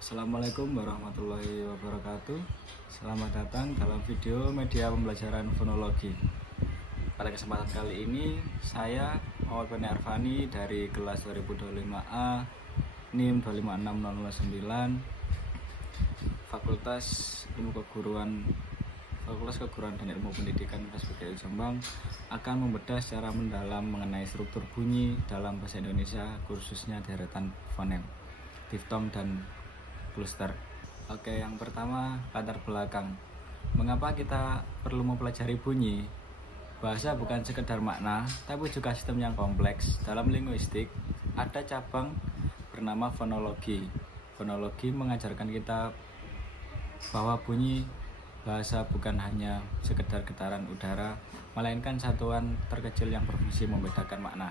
Assalamualaikum warahmatullahi wabarakatuh. Selamat datang dalam video media pembelajaran fonologi. Pada kesempatan kali ini saya Muhammad Bani Arfani dari kelas 2025A NIM 256009 Fakultas Ilmu Keguruan Fakultas Keguruan dan Ilmu Pendidikan Universitas Jombang akan membedah secara mendalam mengenai struktur bunyi dalam bahasa Indonesia, khususnya deretan fonem, diftong dan kluster. Oke, yang pertama latar belakang. Mengapa kita perlu mempelajari bunyi? Bahasa bukan sekedar makna, tapi juga sistem yang kompleks. Dalam linguistik ada cabang bernama fonologi. Fonologi mengajarkan kita bahwa bunyi bahasa bukan hanya sekedar getaran udara, melainkan satuan terkecil yang berfungsi membedakan makna.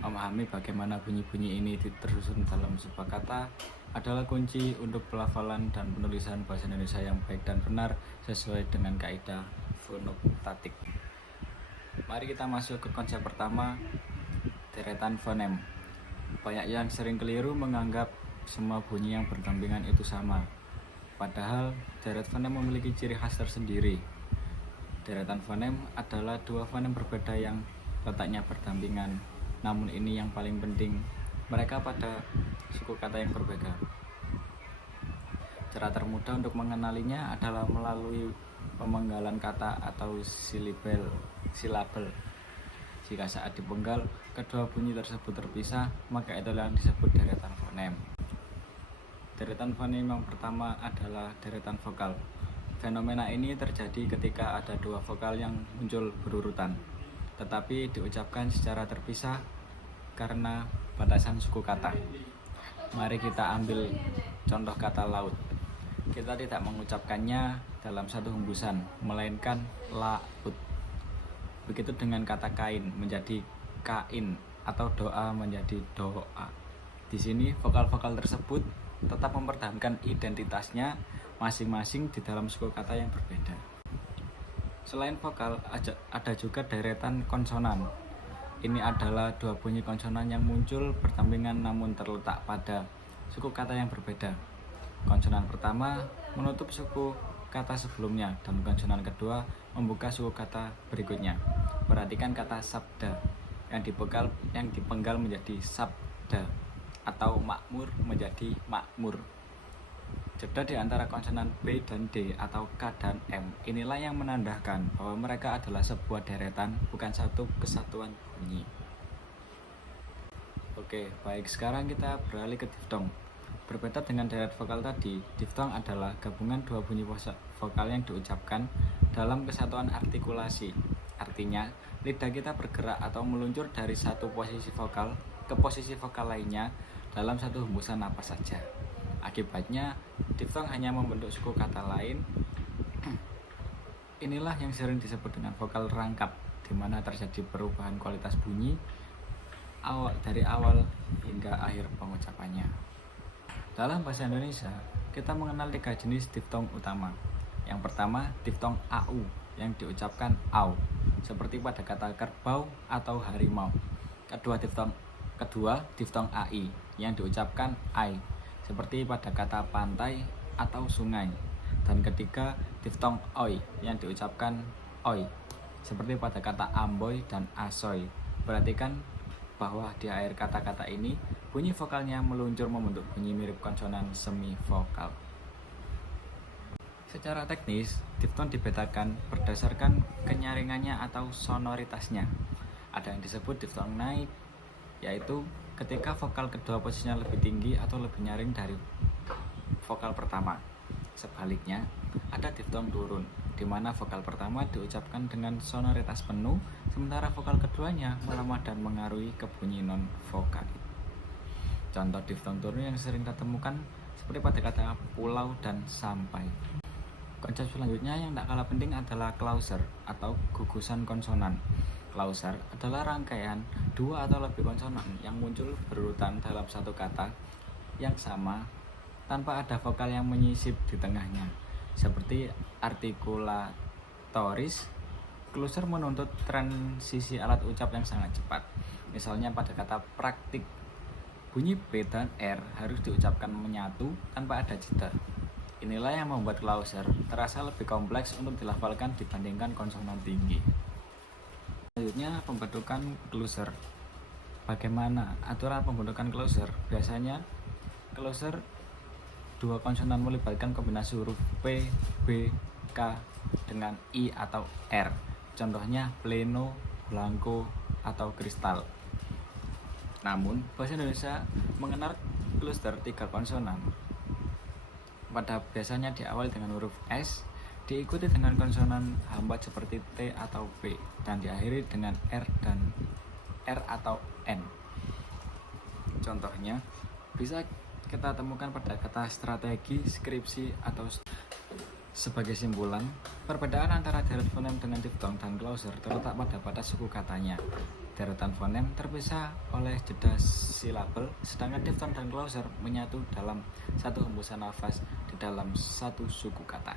Memahami bagaimana bunyi-bunyi ini tersusun dalam sebuah kata adalah kunci untuk pelafalan dan penulisan bahasa Indonesia yang baik dan benar sesuai dengan kaidah fonoktatik. Mari kita masuk ke konsep pertama, deretan fonem. Banyak yang sering keliru menganggap semua bunyi yang berdampingan itu sama. Padahal deret fonem memiliki ciri khas tersendiri. Deretan fonem adalah dua fonem berbeda yang letaknya berdampingan. Namun ini yang paling penting, mereka pada suku kata yang berbeda. Cara termudah untuk mengenalinya adalah melalui pemenggalan kata atau silabel. Jika saat dipenggal, kedua bunyi tersebut terpisah, maka itulah yang disebut deretan fonem. Deretan fonem yang pertama adalah deretan vokal. Fenomena ini terjadi ketika ada dua vokal yang muncul berurutan, tetapi diucapkan secara terpisah karena batasan suku kata. Mari kita ambil contoh kata laut. Kita tidak mengucapkannya dalam satu hembusan, melainkan laut. Begitu dengan kata kain menjadi kain atau doa menjadi doa. Di sini vokal-vokal tersebut tetap mempertahankan identitasnya masing-masing di dalam suku kata yang berbeda. Selain vokal, ada juga deretan konsonan. Ini adalah dua bunyi konsonan yang muncul berdampingan namun terletak pada suku kata yang berbeda. Konsonan pertama menutup suku kata sebelumnya dan konsonan kedua membuka suku kata berikutnya. Perhatikan kata sabda yang dipenggal menjadi sabda atau makmur menjadi makmur. Jeda di antara konsonan B dan D atau K dan M inilah yang menandakan bahwa mereka adalah sebuah deretan, bukan satu kesatuan bunyi. Oke, baik, sekarang kita beralih ke diftong. Berbeda dengan deret vokal tadi, diftong adalah gabungan dua bunyi vokal yang diucapkan dalam kesatuan artikulasi. Artinya, lidah kita bergerak atau meluncur dari satu posisi vokal ke posisi vokal lainnya dalam satu hembusan napas saja. Akibatnya, diftong hanya membentuk suku kata lain. Inilah yang sering disebut dengan vokal rangkap, di mana terjadi perubahan kualitas bunyi dari awal hingga akhir pengucapannya. Dalam bahasa Indonesia, kita mengenal tiga jenis diftong utama. Yang pertama, diftong AU yang diucapkan AU, seperti pada kata kerbau atau harimau. Kedua, diftong AI yang diucapkan AI, seperti pada kata pantai atau sungai. Dan ketiga, diftong oi yang diucapkan oi, seperti pada kata amboy dan asoy. Perhatikan bahwa di akhir kata-kata ini bunyi vokalnya meluncur membentuk bunyi mirip konsonan semivokal. Secara teknis, diftong dibedakan berdasarkan kenyaringannya atau sonoritasnya. Ada yang disebut diftong naik, yaitu ketika vokal kedua posisinya lebih tinggi atau lebih nyaring dari vokal pertama. Sebaliknya, ada diftong turun, di mana vokal pertama diucapkan dengan sonoritas penuh, sementara vokal keduanya melemah dan mengaruhi ke bunyi non-vokal. Contoh diftong turun yang sering kita temukan seperti pada kata pulau dan sampai. Konsep selanjutnya yang tak kalah penting adalah klauser atau gugusan konsonan. Klauser adalah rangkaian dua atau lebih konsonan yang muncul berurutan dalam satu kata yang sama tanpa ada vokal yang menyisip di tengahnya. Seperti artikulatoris, klauser menuntut transisi alat ucap yang sangat cepat. Misalnya pada kata praktik, Bunyi P dan R harus diucapkan menyatu tanpa ada jeda. Inilah yang membuat closer terasa lebih kompleks untuk dilafalkan dibandingkan konsonan tinggi. Selanjutnya, pembentukan closer. Bagaimana aturan pembentukan closer? Biasanya closer dua konsonan melibatkan kombinasi huruf P, B, K dengan I atau R. Contohnya pleno, blanco, atau kristal. Namun, bahasa Indonesia mengenal cluster 3 konsonan. Biasanya diawali dengan huruf S, diikuti dengan konsonan hambat seperti T atau P, dan diakhiri dengan R atau N. Contohnya, bisa kita temukan pada kata strategi, skripsi, atau sebagai simpulan, perbedaan antara deret fonem dengan diftong dan closer terletak pada batas suku katanya. Deretan fonem terpisah oleh jeda silabel, sedangkan diftong dan closer menyatu dalam satu hembusan nafas di dalam satu suku kata.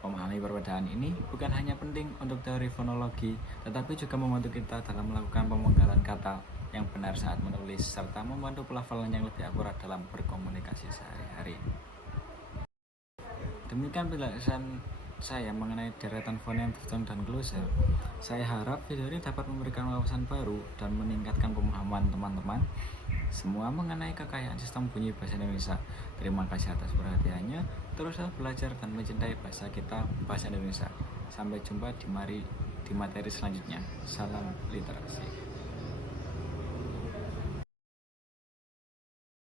Memahami perbedaan ini bukan hanya penting untuk teori fonologi, tetapi juga membantu kita dalam melakukan pemenggalan kata yang benar saat menulis, serta membantu pelafalan yang lebih akurat dalam berkomunikasi sehari-hari. Demikian penjelasan saya mengenai deretan fonem, diftong, dan closer. Saya harap video ini dapat memberikan wawasan baru dan meningkatkan pemahaman teman-teman semua mengenai kekayaan sistem bunyi bahasa Indonesia. Terima kasih atas perhatiannya. Teruslah belajar dan mencintai bahasa kita, bahasa Indonesia. Sampai jumpa di materi selanjutnya. Salam literasi.